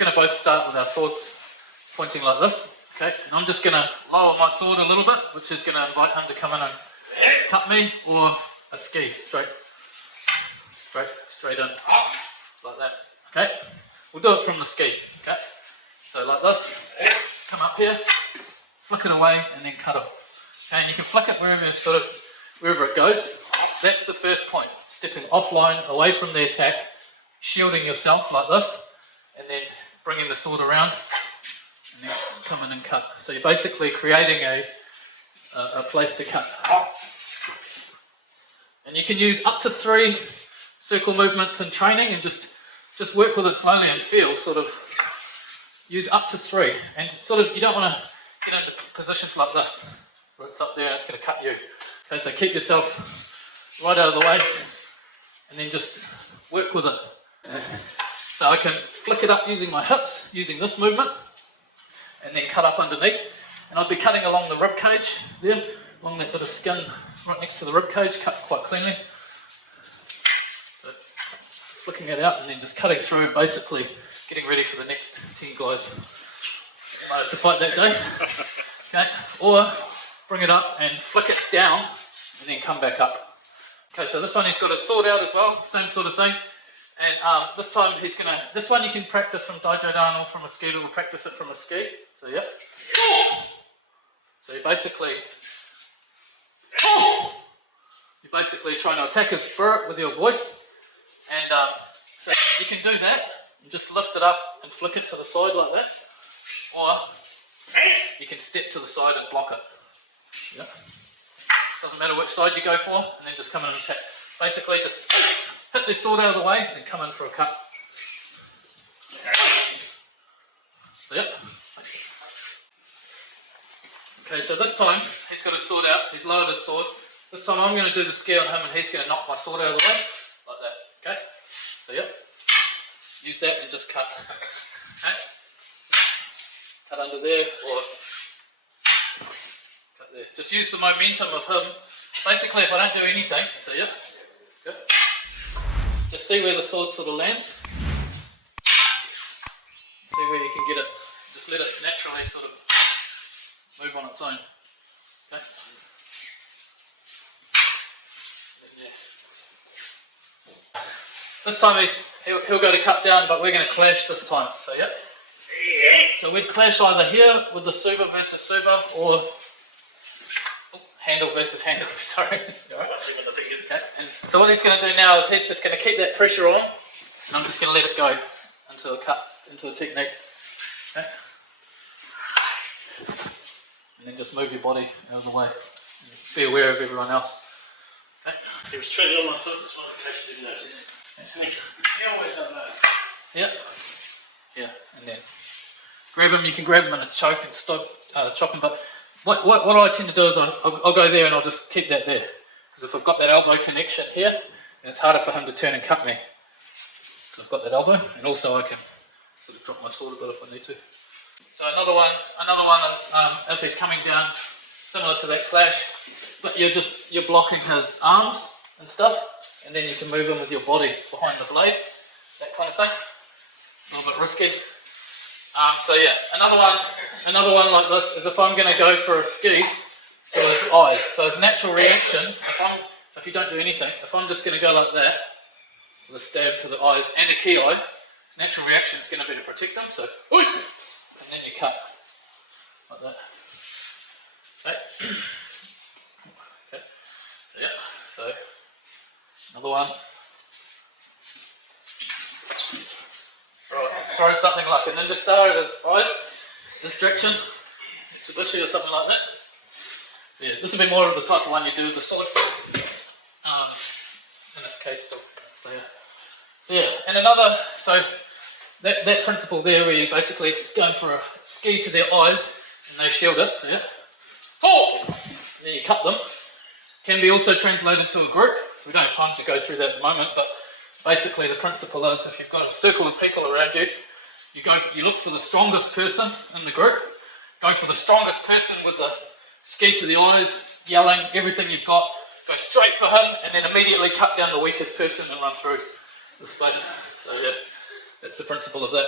going to both start with our swords pointing like this. Okay, and I'm just going to lower my sword a little bit, which is going to invite him to come in and cut me, or a ski, straight in, like that. Okay, we'll do it from the ski. Okay, so like this, come up here, flick it away, and then cut it. Okay, and you can flick it wherever it goes. That's the first point, stepping offline, away from the attack, shielding yourself like this, and then bringing the sword around, and then come in and cut. So you're basically creating a place to cut. And you can use up to 3 circle movements in training, and just work with it slowly and feel, use up to 3. And you don't want to get into positions like this, where it's up there and it's going to cut you. Okay, so keep yourself right out of the way, and then just work with it. So I can flick it up using my hips, using this movement, and then cut up underneath. And I'd be cutting along the rib cage there, along that bit of skin right next to the rib cage, cuts quite cleanly. So flicking it out and then just cutting through, basically getting ready for the next 10 guys. Might have to fight that day. Okay, or bring it up and flick it down and then come back up. Okay, so this one he's got his sword out as well, same sort of thing. And this time this one you can practice from Dojo Dan or from a ski, we'll practice it from a ski. So yeah. So you're basically trying to attack his spirit with your voice. And so you can do that, and just lift it up and flick it to the side like that. Or you can step to the side and block it. Yeah. Doesn't matter which side you go for, and then just come in and attack. Basically just hit the sword out of the way, and then come in for a cut. So yep. Okay, so this time he's got his sword out, he's lowered his sword. This time I'm going to do the ski on him, and he's going to knock my sword out of the way, like that. Okay? So yep. Use that and just cut. Okay? Cut under there, or cut there. Just use the momentum of him. Basically, if I don't do anything, so yep. Good. Just see where the sword sort of lands. See where you can get it. Just let it naturally sort of move on its own. Okay. This time he'll go to cut down, but we're going to clash this time. So yep. So we'd clash either here with the Suba versus Suba, or handle versus handle. Sorry. Right. Okay. And so what he's going to do now is he's just going to keep that pressure on, and I'm just going to let it go into a cut, into a technique. Okay. And then just move your body out of the way. Be aware of everyone else. Okay. He was treading on my foot, that's why I actually didn't notice. He always does that. Yeah. Yeah, and then grab him. You can grab him in a choke and stop, chop him. But what I tend to do is I'll go there and I'll just keep that there. Because if I've got that elbow connection here, then it's harder for him to turn and cut me. So I've got that elbow, and also I can sort of drop my sword a bit if I need to. So another one is if he's coming down, similar to that clash, but you're blocking his arms and stuff, and then you can move him with your body behind the blade, that kind of thing. A little bit risky. So yeah, another one like this is if I'm going to go for a ski to his eyes. So his natural reaction, so if you don't do anything, if I'm just going to go like that, with a stab to the eyes and a key eye, his natural reaction is going to be to protect them. So, and then you cut like that. Okay. Okay. So yeah. So another one. Throw something like a ninja star at his eyes, distraction, Mitsubishi or something like that. Yeah, this will be more of the type of one you do with the sword. In this case, so yeah, and another, so that principle there where you're basically going for a ski to their eyes and they shield it, so yeah. And then you cut them. Can be also translated to a group, so we don't have time to go through that at the moment, but basically the principle is if you've got a circle of people around you, you look for the strongest person in the group, go for the strongest person with the ski to the eyes, yelling, everything you've got, go straight for him, and then immediately cut down the weakest person and run through the space. So yeah, that's the principle of that.